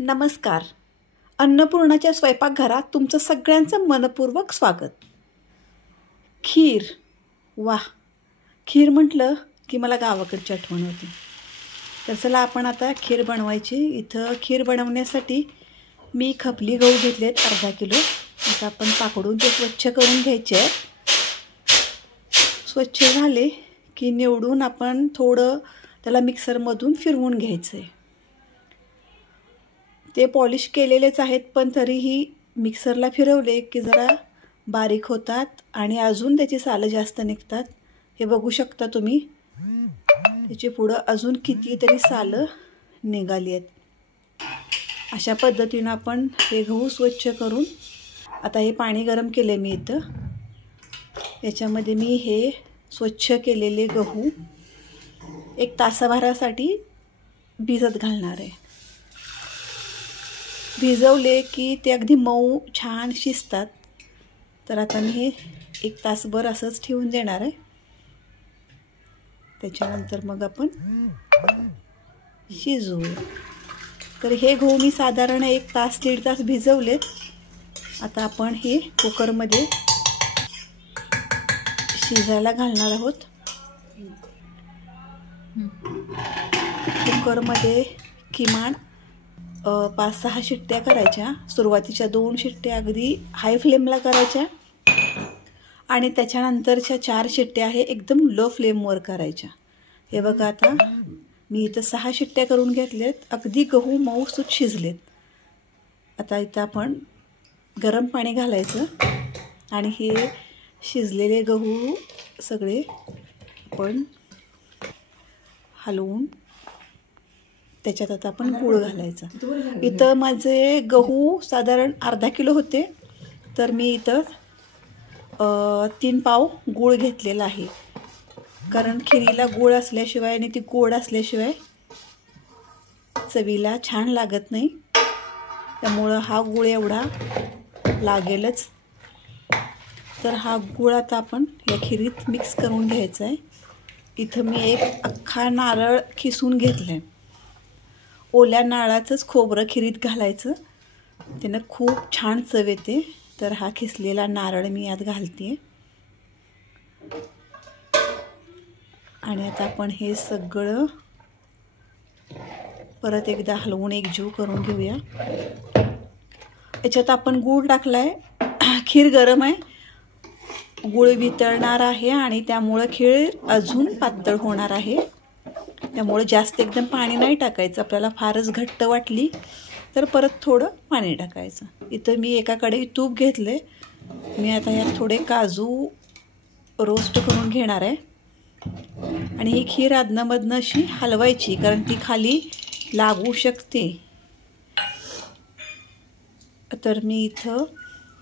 नमस्कार. अन्नपूर्णाच्या स्वयंपाकघरात तुमचं सगळ्यांचं मनपूर्वक स्वागत. खीर, वाह, खीर म्हटलं की मला गावाकडची आठवण होती. तर चला आपण आता खीर बनवायची. इथं खीर बनवण्यासाठी मी खपली गहू घेतले आहेत 1/2 किलो. आता आपण पाकडून ते स्वच्छ करून घ्यायचे आहेत. स्वच्छ झाले की निवडून आपण थोडं त्याला मिक्सरमधून फिरवून घ्यायचं आहे. ते पॉलिश केलेलेच आहेत, पण तरीही मिक्सरला फिरवले की जरा बारीक होतात आणि अजून त्याची सालं जास्त निघतात. हे बघू शकता तुम्ही, त्याची पुढं अजून कितीतरी सालं निघाली आहेत. अशा पद्धतीनं आपण हे गहू स्वच्छ करून, आता हे पाणी गरम केले मी इथं, याच्यामध्ये मी हे स्वच्छ केलेले गहू 1 तासाभरासाठी भिजत घालणार आहे. भिजवले की ते अगदी मऊ छान शिजतात. तर आता मी हे 1 तासभर असंच ठेवून देणार आहे. त्याच्यानंतर मग आपण शिजवू. तर हे गहू मी साधारण 1 तास 1.5 तास भिजवलेत. आता आपण हे कुकरमध्ये शिजायला घालणार आहोत. कुकरमध्ये किमान 5-6 शिट्ट्या करायच्या. सुरुवातीच्या 2 शिट्ट्या अगदी हाय फ्लेमला करायच्या आणि त्याच्यानंतरच्या 4 शिट्ट्या हे एकदम लो फ्लेमवर करायच्या. हे बघा, आता मी इथं 6 शिट्ट्या करून घेतल्यात. अगदी गहू मऊसूत शिजलेत. आता इथं आपण गरम पाणी घालायचं आणि हे शिजलेले गहू सगळे आपण हलवून त्याच्यात आता आपण गूळ घालायचा. इथं माझे गहू साधारण 1/2 किलो होते, तर मी इथं 3 पाव गूळ घेतलेला आहे. कारण खिरीला गूळ असल्याशिवाय आणि ती गोड असल्याशिवाय चवीला छान लागत नाही. त्यामुळं हा गूळ एवढा लागेलच. तर हा गूळ आता आपण या खिरीत मिक्स करून घ्यायचा आहे. इथं मी 1 अख्खा नारळ खिसून घेतला आहे. ओल्या नारळाचंच खोबरं खिरीत घालायचं, त्यानं खूप छान चव येते. तर हा खिसलेला नारळ मी यात घालते आणि आता आपण हे सगळं परत एकदा हलवून एकजीव करून घेऊया. याच्यात आपण गूळ टाकलाय. खीर गरम आहे, गूळ वितळणार आहे आणि त्यामुळं खीर अजून पातळ होणार आहे. त्यामुळे जास्त एकदम पाणी नाही टाकायचं. आपल्याला फारच घट्ट वाटली तर परत थोडं पाणी टाकायचं. इथं मी एका कढईत तूप घेतले. मी आता यात थोडे काजू रोस्ट करून घेणार आहे आणि ही खीर अधनंमधनं अशी हलवायची, कारण ती खाली लागू शकते. तर मी इथं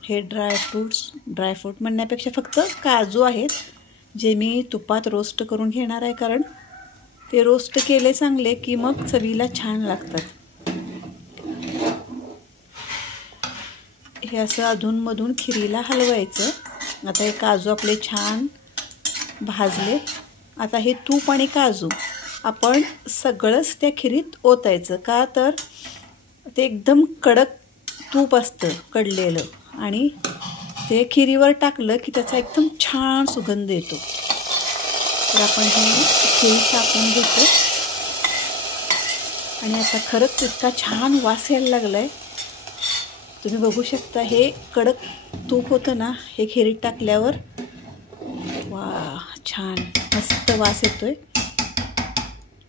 हे ड्रायफ्रूट म्हणण्यापेक्षा फक्त काजू आहेत, जे मी तुपात रोस्ट करून घेणार आहे. कारण ते रोस्ट केले चांगले की मग चवीला छान लागतात. हे असं अधूनमधून खिरीला हलवायचं. आता हे काजू आपले छान भाजले. आता हे तूप आणि काजू आपण सगळंच त्या खिरीत ओतायचं. का तर ते एकदम कडक तूप असतं कडलेलं आणि ते खिरीवर टाकलं की त्याचा एकदम छान सुगंध येतो. तर आपण हे खीर टाकून घेतो आणि आता खरंच इतका छान वास यायला लागला आहे. तुम्ही बघू शकता, हे कडक तूप होतं ना, हे खिरीत टाकल्यावर वा, छान मस्त वास येतोय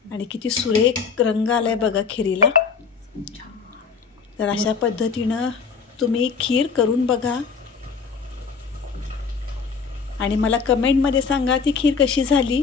आणि किती सुरेख रंग आलाय बघा खिरीला. तर अशा पद्धतीनं तुम्ही खीर करून बघा आणि मला कमेंटमध्ये सांगा ती खीर कशी झाली.